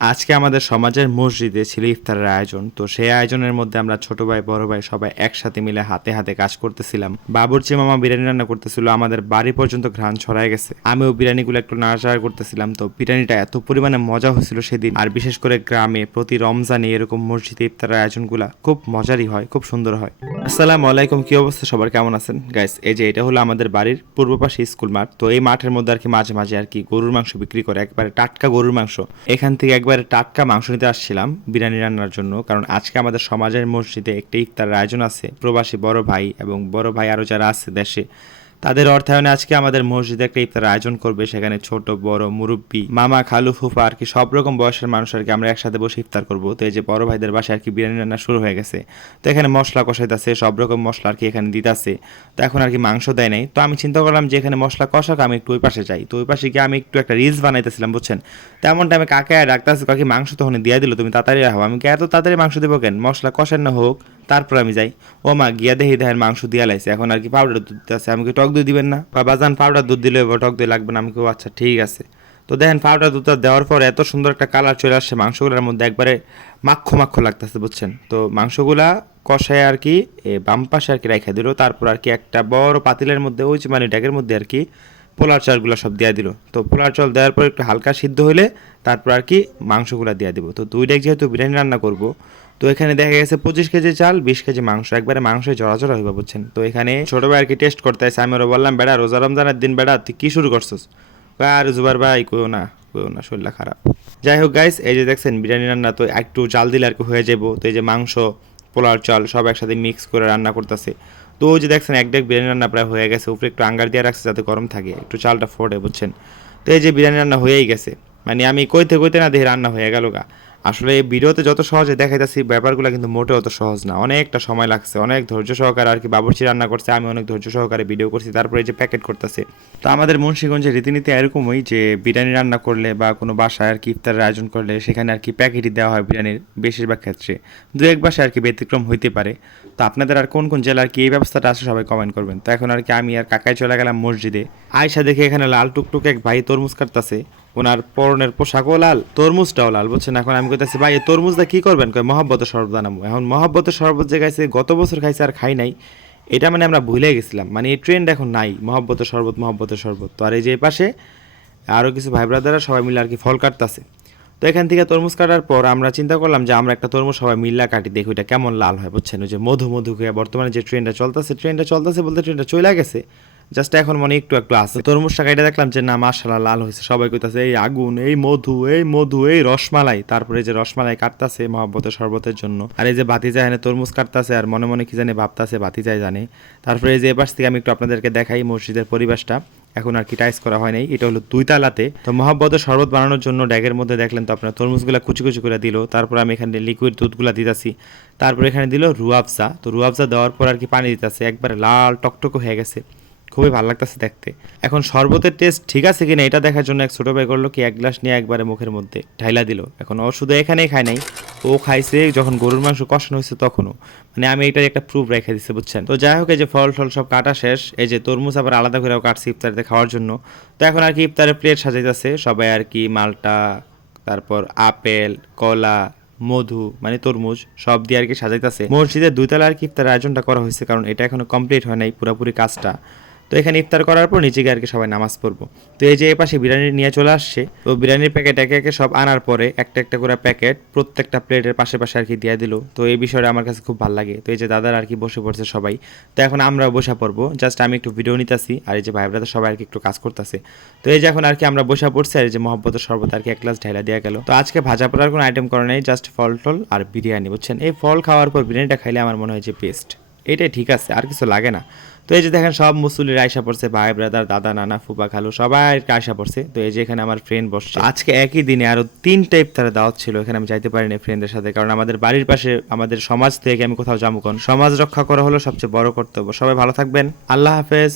আজকে আমাদের সমাজের মসজিদে ছিল ইফতারের আয়োজন। তো সেই আয়োজনের মধ্যে আমরা ছোট ভাই, বড় ভাই সবাই একসাথে মিলে হাতে হাতে কাজ করতেছিলাম। বাবুর্চি মামা বিরিয়ানি রান্না করতেছিল, আমাদের বাড়ি পর্যন্ত ঘ্রাণ ছড়ায় গেছে। আমিও বিরিয়ানিগুলো একটু নাড়াচাড়া করতেছিলাম। তো বিরিয়ানিটা এত পরিমাণে মজা হয়েছিল সেদিন। আর বিশেষ করে গ্রামে প্রতি রমজানে এরকম মসজিদে ইফতারের আয়োজনগুলা খুব মজারই হয়, খুব সুন্দর হয়। আসসালামু আলাইকুম, কি অবস্থা? সবার কেমন আছেন? গাইস এই যে এটা হলো আমাদের বাড়ির পূর্ব পাশে স্কুল মাঠ। তো এই মাঠের মধ্যে আর কি মাঝে মাঝে আর কি গরুর মাংস বিক্রি করে, একবারে টাটকা গরুর মাংস। এখান থেকে একবারে টাটকা মাংস নিতে আসছিলাম বিরিয়ানি রান্নার জন্য, কারণ আজকে আমাদের সমাজের মসজিদে একটা ইফতার আয়োজন আছে। প্রবাসী বড় ভাই এবং বড় ভাই আরও যারা আছে দেশে তাদের অর্থায়নে আজকে আমাদের মসজিদে একটা ইফতার আয়োজন করবে। সেখানে ছোট, বড় মুরব্বী, মামা, খালু, ফুফা আর কি সব রকম বয়সের মানুষ আর কি আমরা একসাথে বসে ইফতার করব। তো এই যে বড় ভাইদের বাসায় আর কি বিরিয়ানি রান্না শুরু হয়ে গেছে। তো এখানে মশলা কষাইতেছে সব রকম মশলা আর কি এখানে দিতেছে তো এখন আর কি মাংস দেয় নাই। তো আমি চিন্তা করলাম যে এখানে মশলা কষাক, আমি একটু ওই পাশে যাই। তো ওই পাশে গিয়ে আমি একটু একটা রিলস বানাইতেছিলাম, বুঝছেন? তেমন টাইমে কাকে আর ডাক্তার কাকি মাংস তখন দিয়ে দিল, তুমি তাড়াতাড়ি রাখো আমি এত তাড়াতাড়ি মাংস দেবো কেন? মশলা কষানো হোক তারপর আমি যাই। ও মা গিয়া দেখি দেখেন মাংস দিয়া লাইছে। এখন আর কি পাউডার দুধ আছে। আমি কি টক দই দিবেন না? বা বাজান পাউডার দুধ দিলে টক দই লাগবে না। আমি কেউ আচ্ছা ঠিক আছে। তো দেখেন পাউডার দুধটা দেওয়ার পর এত সুন্দর একটা কালার চলে আসছে। মাংসগুলোর মধ্যে একবারে মাক্ষ মাক্ষ লাগতেছে, বুঝছেন? তো মাংসগুলা কষায় আর কি বাম পাশে আর কি রেখে দিল। তারপর আর কি একটা বড় পাতিলের মধ্যে, ওই মানে ড্যাগের মধ্যে আর কি পোলার চালগুলো সব দিয়ে দিল। তো পোলার চাল দেওয়ার পর একটু হালকা সিদ্ধ হলে তারপর আর কি মাংসগুলো দিয়ে দিব। তো দুই ডেক যেহেতু বিরিয়ানি রান্না করব তো এখানে দেখা গেছে পঁচিশ কেজি চাল, বিশ কেজি মাংস। একবারে মাংসে জড়া হইবা, বুঝছেন? তো এখানে ছোট ভাই আর কি টেস্ট করতে আসে আমি ওরা বললাম, বেড়া, রোজা রমজানের দিন বেড়া, তুই কি শুরু করছিস? আর জুবার ভাই কেউ না কেউ না, শরীরটা খারাপ। যাই হোক গাইস এই যে দেখছেন, বিরিয়ানি রান্না তো একটু জাল দিলে আর কি হয়ে যাব তো এই যে মাংস পোলার চাল, সব একসাথে মিক্স করে রান্না করতেছে। তো ওই যে দেখছেন, এক ডেক বিরিয়ানি রান্না প্রায় হয়ে গেছে। উপরে একটু আঙ্গার দিয়ে রাখছে যাতে গরম থাকে, একটু চালটা ফোড়ে, বুঝছেন? তো এই যে বিরিয়ানি রান্না হয়েই গেছে। মানে আমি কইতে কইতে না দেখি রান্না হয়ে গেল গা। আসলে এই ভিডিওতে যত সহজে দেখাইতেছি, ব্যাপারগুলো কিন্তু মোটেও অত সহজ না। অনেকটা সময় লাগছে, অনেক ধৈর্য সহকারে আর কি বাবুর্চি রান্না করছে, আমি অনেক ধৈর্য সহকারে ভিডিও করছি, তারপরে যে প্যাকেট করতেছে। তো আমাদের মুন্সিগঞ্জের রীতিনীতি এরকমই যে, বিরিয়ানি রান্না করলে বা কোনো বাসায় আর কি ইফতারের আয়োজন করলে সেখানে আর কি প্যাকেটই দেওয়া হয় বিরিয়ানির বেশিরভাগ ক্ষেত্রে। দু এক বাসায় আর কি ব্যতিক্রম হইতে পারে। তো আপনাদের আর কোন কোন জেলার কি এই ব্যবস্থাটা আছে সবাই কমেন্ট করবেন। তো এখন আর কি আমি আর কাকায় চলে গেলাম মসজিদে। আয়সা দেখে এখানে লাল টুকটুক এক ভাই তরমুজ কাটতাছে। ওনার পরনের পোশাকও লাল, তরমুজটাও লাল, বুঝছেন? এখন আমি কইতাছি, ভাই, এই তরমুজটা কি করবেন? কয় মহব্বতের শরবত বানাবো। এখন মহব্বতের শরবত যে খাইছে, গত বছর খাইছে আর খাই নাই, এটা মানে আমরা ভুলে গেছিলাম। মানে এই ট্রেন্ড এখন নাই মহব্বতের শরবত মহব্বতের শরবত। তো আর এই যে পাশে আরও কিছু ভাই ব্রাদাররা সবাই মিলে আর কি ফল কাটতাছে। তো এখান থেকে তরমুজ কাটার পর আমরা চিন্তা করলাম যে আমরা একটা তরমুজ সবাই মিল্লা কাটি, দেখি ওইটা কেমন লাল হয়, বুঝছেন? ওই যে মধু মধু খেয়ে বর্তমানে যে ট্রেনটা চলতেছে ট্রেনটা চলতেছে বলতে ট্রেনটা চলে গেছে। জাস্ট এখন মনে একটু একটু আছে। তরমুজটা কাইটা দেখলাম যে, না মাশাল্লাহ লাল হয়েছে সবাই কইতাছে, এই আগুন, এই মধু এই মধু, এই রসমালাই। তারপরে যে রসমালাই কাটতাছে মহব্বতের, শরবতের জন্য। আর এই যে বাতিজা এনে তরমুজ কাটতাছে, আর মনে মনে কি জানে ভাবতাছে বাতিজাই জানে। তারপরে এই যে এপাশ থেকে আমি একটু আপনাদেরকে দেখাই মসজিদের পরিবেশটা। এখন আর কি টাইস করা হয় নাই। এটা হলো দুই তালাতে। তো মহাব্বতের, শরবত বানানোর জন্য ড্যাগের মধ্যে দেখলেন তো আপনার, তরমুজগুলা কুচি কুচি করে দিল। তারপর আমি এখানে লিকুইড দুধগুলা দিতেছি। তারপর এখানে দিল রুয়াবজা তো রুয়াবজা দেওয়ার পর আর কি পানি দিতেছে। একবারে লাল টকটকো হয়ে গেছে। খুবই ভালো লাগতেছে দেখতে। এখন শরবতের টেস্ট ঠিক আছে কিনা এটা দেখার জন্য এক ছোটো ভাই করল কি, এক গ্লাস নিয়ে একবারে মুখের মধ্যে ঢাইলা দিল। এখন ও শুধু এখানেই খায় নাই, ও খাইছে যখন গরুর মাংস কষানো হয়েছে তখনও। মানে আমি এটার একটা প্রুফ রেখে দিচ্ছি বুঝছেন? তো যাই হোক, এই যে ফল টল সব কাটা শেষ, এই যে তরমুজ আবার আলাদা করেও কাটছি ইফতারিতে খাওয়ার জন্য। তো এখন আর কি ইফতারের প্লেট সাজাইতেছে, সবাই আর কি মালটা, তারপর আপেল, কলা, মধু মানে তরমুজ সব দিয়ে আর কি সাজাইতেছে। মসজিদের দুইতলা আর কি ইফতারের আয়োজনটা করা হয়েছে, কারণ এটা এখনও কমপ্লিট হয় নাই, পুরোপুরি কাজটা। তো এখানে ইফতার করার পর নিচে গিয়ে আর কি সবাই নামাজ পড়ব। তো এই যে এ পাশে বিরিয়ানি নিয়ে চলে আসছে, তো বিরিয়ানির প্যাকেট একে একে সব আনার পরে একটা একটা করে প্যাকেট প্রত্যেকটা প্লেটের পাশে পাশে আর কি দিয়ে দিল। তো এই বিষয়টা আমার কাছে খুব ভালো লাগে। তো এই যে দাদার আর কি বসে পড়ছে সবাই। তো এখন আমরা বসে পড়ব। জাস্ট আমি একটু ভিডিও নিতেছি আর এই যে ভাই ব্রাদার সবাই আর কি একটু কাজ করতেছে। তো এই যে এখন আর কি আমরা বসে পড়ছি আর এই যে মহব্বতের শরবত আর কি এক গ্লাস ঢাইলা দেওয়া গেল। তো আজকে ভাজা পড়ার কোনো আইটেম করা নেই জাস্ট ফল টল আর বিরিয়ানি, বুঝছেন? এই ফল খাওয়ার পর বিরিয়ানিটা খাইলে আমার মনে হয় যে বেস্ট এটাই ঠিক আছে, আর কিছু লাগে না। তো এই যে দেখেন, সব মুসলির আয়সা পড়ছে, ভাই ব্রাদার দাদা, নানা, ফুপা, খালু, সবাই আয়সা পড়ছে। তো এই যে এখানে আমার ফ্রেন্ড বসছে। আজকে একই দিনে আরও তিন টাইপ তারা দাওয়াত ছিল, এখানে আমি যাইতে পারিনি ফ্রেন্ডের সাথে, কারণ আমাদের বাড়ির পাশে, আমাদের সমাজ থেকে আমি কোথাও যাব কোন? সমাজ রক্ষা করা হলো সবচেয়ে বড় কর্তব্য। সবাই ভালো থাকবেন। আল্লাহ হাফেজ।